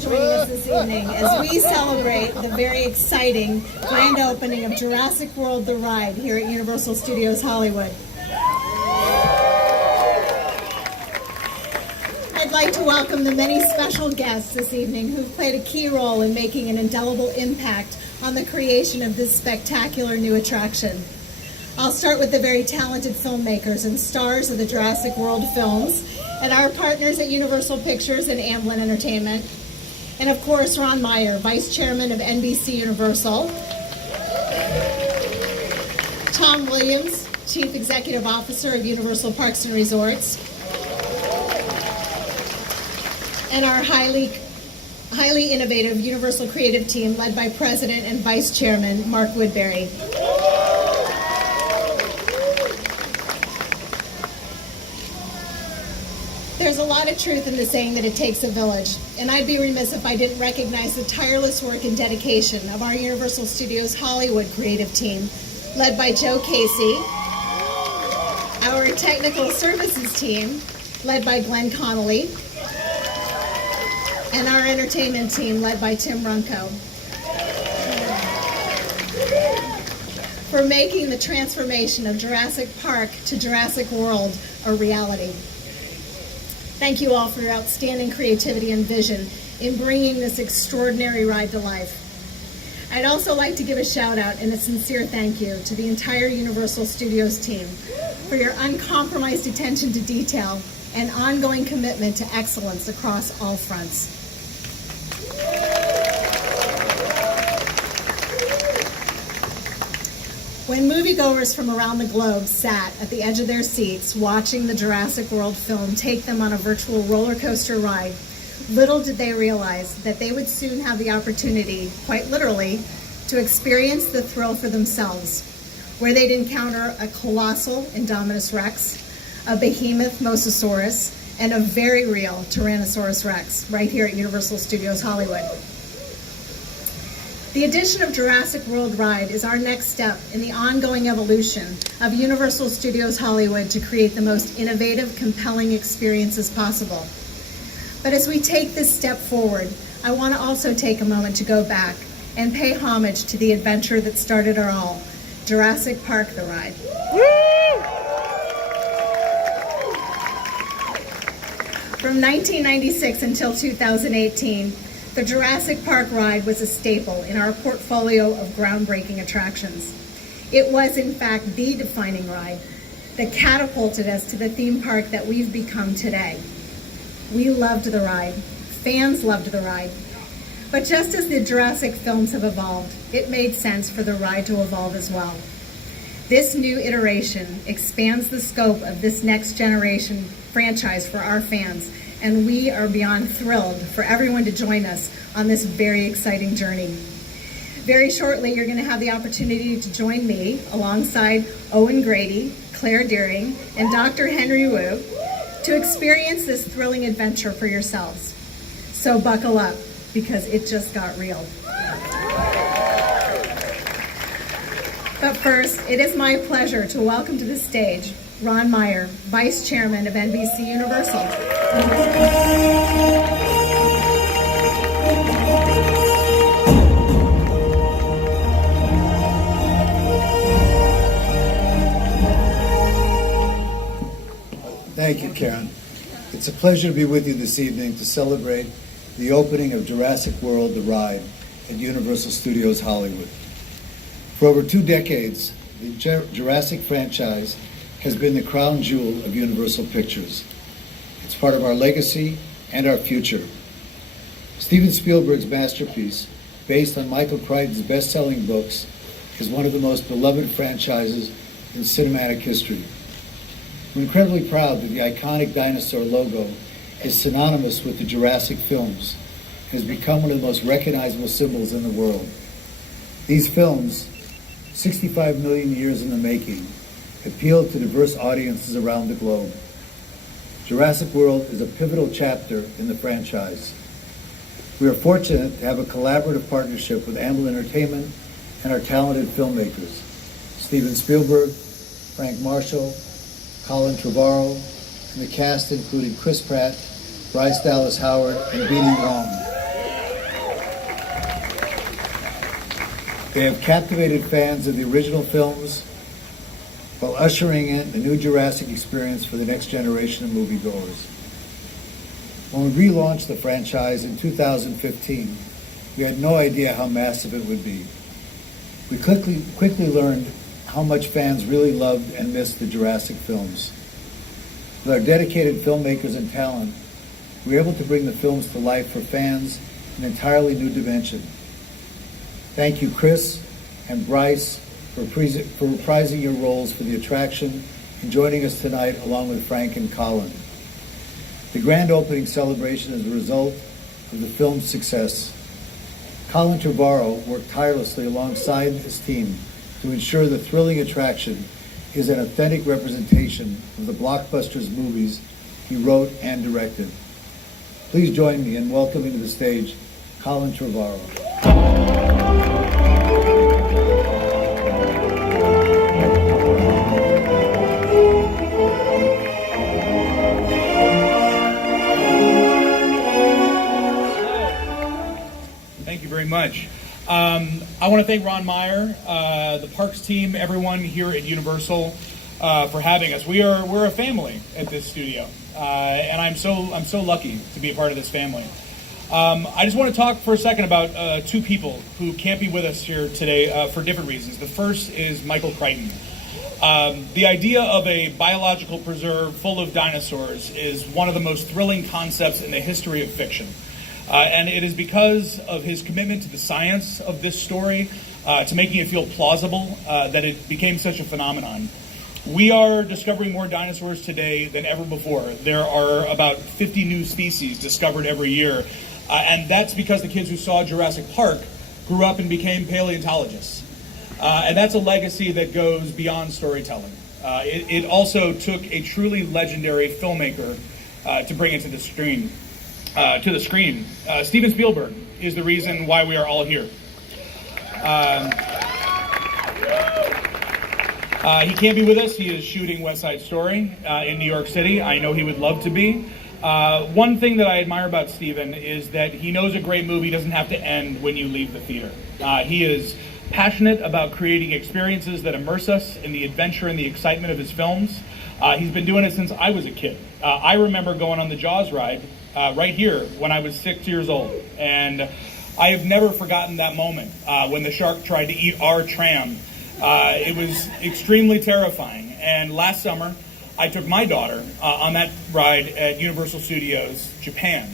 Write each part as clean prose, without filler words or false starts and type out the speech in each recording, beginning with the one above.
for joining us this evening as we celebrate the very exciting grand opening of Jurassic World: The Ride here at Universal Studios Hollywood. I'd like to welcome the many special guests this evening who've played a key role in making an indelible impact on the creation of this spectacular new attraction. I'll start with the very talented filmmakers and stars of the Jurassic World films, and our partners at Universal Pictures and Amblin Entertainment, and of course Ron Meyer, Vice Chairman of NBCUniversal, Tom Williams, Chief Executive Officer of Universal Parks and Resorts, and our highly innovative Universal Creative Team led by President and Vice Chairman Mark Woodbury. There's a lot of truth in the saying that it takes a village, and I'd be remiss if I didn't recognize the tireless work and dedication of our Universal Studios Hollywood creative team, led by Joe Casey, our technical services team, led by Glenn Connolly, and our entertainment team, led by Tim Runco, for making the transformation of Jurassic Park to Jurassic World a reality. Thank you all for your outstanding creativity and vision in bringing this extraordinary ride to life. I'd also like to give a shout out and a sincere thank you to the entire Universal Studios team for your uncompromised attention to detail and ongoing commitment to excellence across all fronts. When moviegoers from around the globe sat at the edge of their seats watching the Jurassic World film take them on a virtual roller coaster ride, little did they realize that they would soon have the opportunity, quite literally, to experience the thrill for themselves, where they'd encounter a colossal Indominus Rex, a behemoth Mosasaurus, and a very real Tyrannosaurus Rex right here at Universal Studios Hollywood. The addition of Jurassic World Ride is our next step in the ongoing evolution of Universal Studios Hollywood to create the most innovative, compelling experiences possible. But as we take this step forward, I want to also take a moment to go back and pay homage to the adventure that started it all, Jurassic Park: The Ride. From 1996 until 2018, the Jurassic Park ride was a staple in our portfolio of groundbreaking attractions. It was, in fact, the defining ride that catapulted us to the theme park that we've become today. We loved the ride. Fans loved the ride. But just as the Jurassic films have evolved, it made sense for the ride to evolve as well. This new iteration expands the scope of this next generation franchise for our fans, and we are beyond thrilled for everyone to join us on this very exciting journey. Very shortly, you're going to have the opportunity to join me alongside Owen Grady, Claire Deering, and Dr. Henry Wu to experience this thrilling adventure for yourselves. So buckle up, because it just got real. But first, it is my pleasure to welcome to the stage Ron Meyer, Vice Chairman of NBCUniversal. Thank you, Karen. It's a pleasure to be with you this evening to celebrate the opening of Jurassic World: The Ride at Universal Studios Hollywood. For over 2 decades, the Jurassic franchise has been the crown jewel of Universal Pictures. It's part of our legacy and our future. Steven Spielberg's masterpiece, based on Michael Crichton's best-selling books, is one of the most beloved franchises in cinematic history. We're incredibly proud that the iconic dinosaur logo is synonymous with the Jurassic films and has become one of the most recognizable symbols in the world. These films, 65 million years in the making, appeal to diverse audiences around the globe. Jurassic World is a pivotal chapter in the franchise. We are fortunate to have a collaborative partnership with Amblin Entertainment and our talented filmmakers, Steven Spielberg, Frank Marshall, Colin Trevorrow, and the cast including Chris Pratt, Bryce Dallas Howard, and Beanie Wong. They have captivated fans of the original films while ushering in a new Jurassic experience for the next generation of moviegoers. When we relaunched the franchise in 2015, we had no idea how massive it would be. We quickly learned how much fans really loved and missed the Jurassic films. With our dedicated filmmakers and talent, we were able to bring the films to life for fans in an entirely new dimension. Thank you, Chris and Bryce, for reprising your roles for the attraction and joining us tonight along with Frank and Colin. The grand opening celebration is a result of the film's success. Colin Trevorrow worked tirelessly alongside his team to ensure the thrilling attraction is an authentic representation of the blockbusters movies he wrote and directed. Please join me in welcoming to the stage Colin Trevorrow. Thank you very much. I want to thank Ron Meyer, the parks team, everyone here at Universal for having us. We're a family at this studio, and I'm so lucky to be a part of this family. I just want to talk for a second about two people who can't be with us here today for different reasons. The first is Michael Crichton. The idea of a biological preserve full of dinosaurs is one of the most thrilling concepts in the history of fiction. And it is because of his commitment to the science of this story, to making it feel plausible, that it became such a phenomenon. We are discovering more dinosaurs today than ever before. There are about 50 new species discovered every year. And that's because the kids who saw Jurassic Park grew up and became paleontologists. And that's a legacy that goes beyond storytelling. It also took a truly legendary filmmaker to bring it to the screen. Steven Spielberg is the reason why we are all here. He can't be with us. He is shooting West Side Story in New York City. I know he would love to be. One thing that I admire about Steven is that he knows a great movie doesn't have to end when you leave the theater. He is passionate about creating experiences that immerse us in the adventure and the excitement of his films. He's been doing it since I was a kid. I remember going on the Jaws ride right here when I was 6 years old. And I have never forgotten that moment when the shark tried to eat our tram. It was extremely terrifying. And last summer, I took my daughter on that ride at Universal Studios Japan.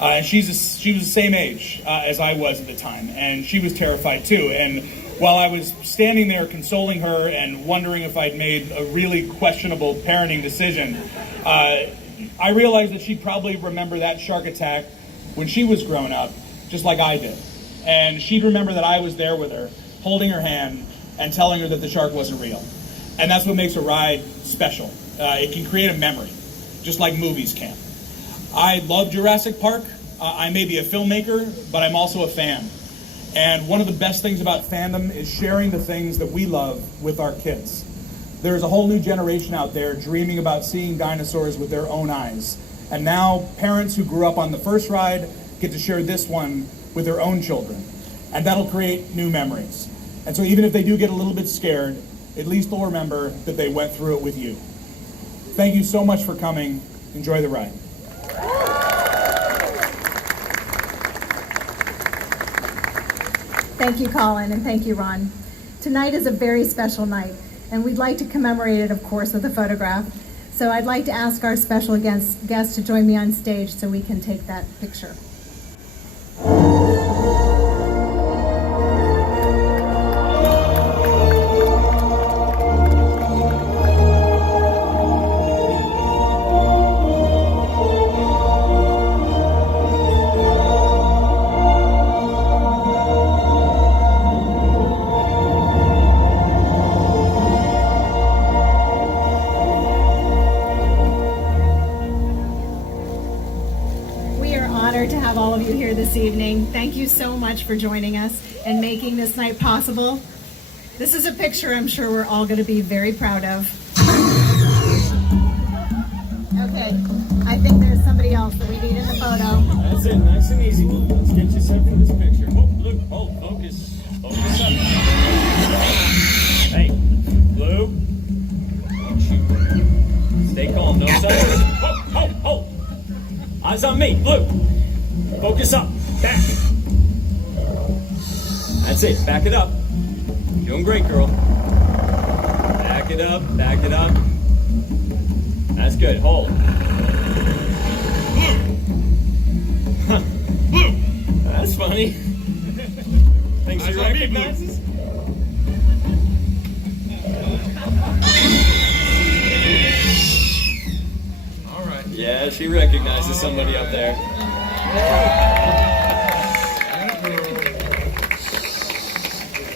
And she was the same age as I was at the time, and she was terrified too. And while I was standing there consoling her and wondering if I'd made a really questionable parenting decision, I realized that she'd probably remember that shark attack when she was growing up, just like I did. And she'd remember that I was there with her, holding her hand and telling her that the shark wasn't real. And that's what makes a ride special. It can create a memory, just like movies can. I love Jurassic Park. I may be a filmmaker, but I'm also a fan. And one of the best things about fandom is sharing the things that we love with our kids. There's a whole new generation out there dreaming about seeing dinosaurs with their own eyes. And now parents who grew up on the first ride get to share this one with their own children. And that'll create new memories. And so even if they do get a little bit scared, at least they'll remember that they went through it with you. Thank you so much for coming. Enjoy the ride. Thank you, Colin, and thank you, Ron. Tonight is a very special night, and we'd like to commemorate it, of course, with a photograph. So I'd like to ask our special guest to join me on stage so we can take that picture. This evening. Thank you so much for joining us and making this night possible. This is a picture I'm sure we're all going to be very proud of. Okay, I think there's somebody else that we need in the photo. That's it, nice and easy. Let's get you set for this picture. Oh, look, focus up. Stay calm, no sudden. Ho! Eyes on me, Blue. Focus up, back. That's it, back it up. Doing great, girl. Back it up, back it up. That's good, hold. Blue! Blue! That's funny. Thinks he recognizes? All right. Yeah, she recognizes somebody up there.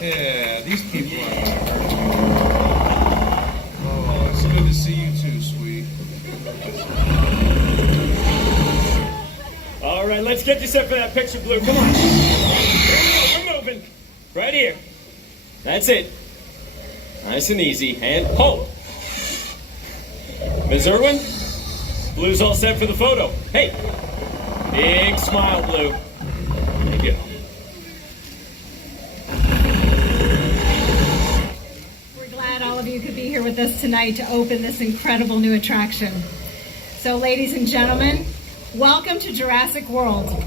Yeah, these people are. Oh, it's good to see you too, sweet. All right, let's get you set for that picture, Blue. Come on. We're moving. Right here. That's it. Nice and easy. And hold. Ms. Irwin, Blue's all set for the photo. Hey, big smile, Blue. There you go. We're glad all of you could be here with us tonight to open this incredible new attraction. So, ladies and gentlemen, welcome to Jurassic World.